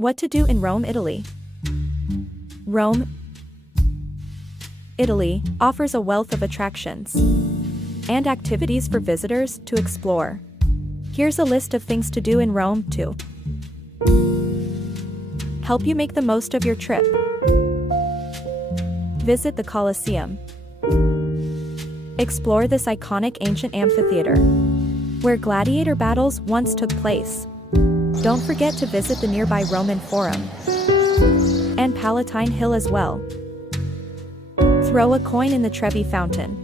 What to do in Rome, Italy? Rome, Italy, offers a wealth of attractions and activities for visitors to explore. Here's a list of things to do in Rome to help you make the most of your trip. Visit the Colosseum. Explore this iconic ancient amphitheater, where gladiator battles once took place. Don't forget to visit the nearby Roman Forum and Palatine Hill as well. Throw a coin in the Trevi Fountain.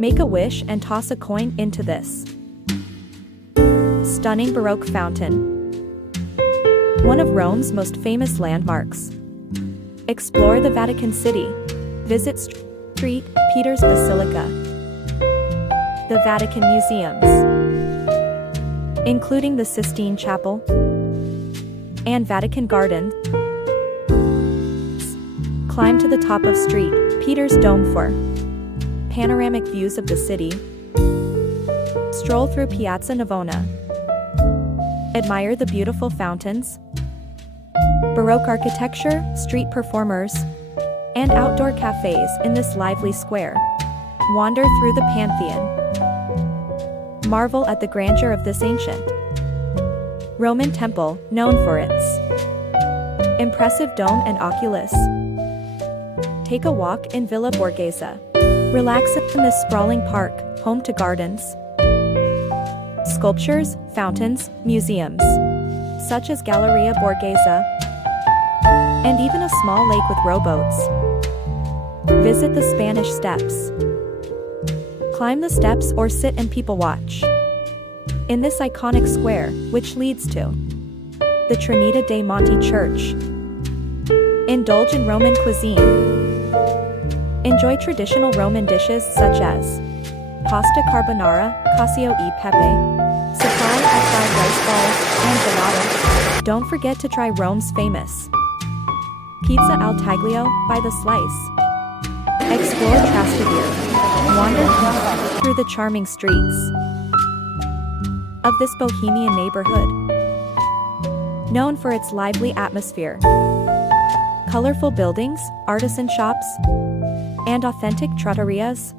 Make a wish and toss a coin into this stunning Baroque fountain, one of Rome's most famous landmarks. Explore the Vatican City. Visit St. Peter's Basilica, the Vatican museums, including the Sistine Chapel and Vatican Gardens. Climb to the top of St. Peter's Dome for panoramic views of the city. Stroll through Piazza Navona. Admire the beautiful fountains, Baroque architecture, street performers, and outdoor cafes in this lively square. Wander through the Pantheon. Marvel at the grandeur of this ancient Roman temple, known for its impressive dome and oculus. Take a walk in Villa Borghese. Relax in this sprawling park, home to gardens, sculptures, fountains, museums, such as Galleria Borghese, and even a small lake with rowboats. Visit the Spanish Steps. Climb the steps or sit and people watch in this iconic square, which leads to the Trinita dei Monti Church. Indulge in Roman cuisine. Enjoy traditional Roman dishes such as pasta carbonara, cacio e pepe, supply of fried rice balls, and gelato. Don't forget to try Rome's famous pizza al taglio by the slice. Explore Trastevere. Wander through the charming streets of this bohemian neighborhood, known for its lively atmosphere, colorful buildings, artisan shops, and authentic trattorias.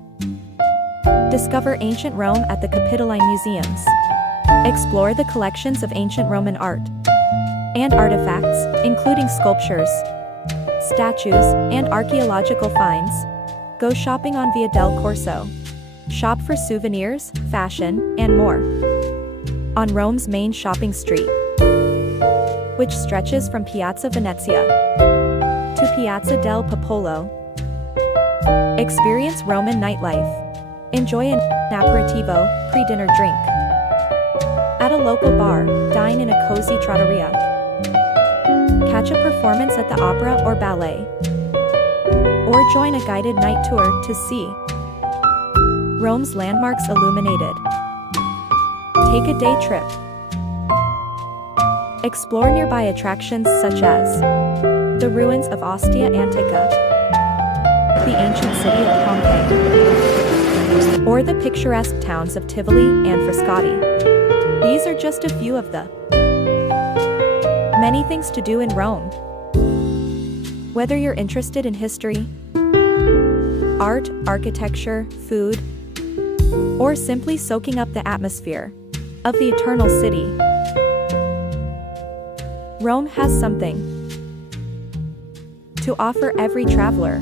Discover ancient Rome at the Capitoline museums. Explore the collections of ancient Roman art and artifacts, including sculptures, statues, and archaeological finds. Go shopping on Via del Corso. Shop for souvenirs, fashion, and more on Rome's main shopping street, which stretches from Piazza Venezia to Piazza del Popolo. Experience Roman nightlife. Enjoy an aperitivo, pre-dinner drink at a local bar, dine in a cozy trattoria, catch a performance at the opera or ballet, or join a guided night tour to see Rome's landmarks illuminated. Take a day trip. Explore nearby attractions such as the ruins of Ostia Antica, the ancient city of Pompeii, or the picturesque towns of Tivoli and Frascati. These are just a few of the many things to do in Rome. Whether you're interested in history, art, architecture, food, or simply soaking up the atmosphere of the Eternal City, Rome has something to offer every traveler.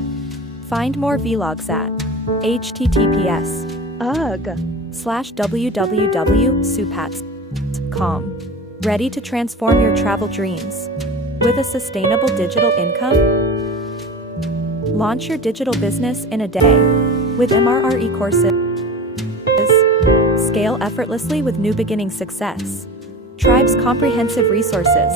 Find more vlogs at https://www.supats.com. Ready to transform your travel dreams with a sustainable digital income? Launch your digital business in a day with MRR courses. Scale effortlessly with nuBeginning Success. Tribe's comprehensive resources.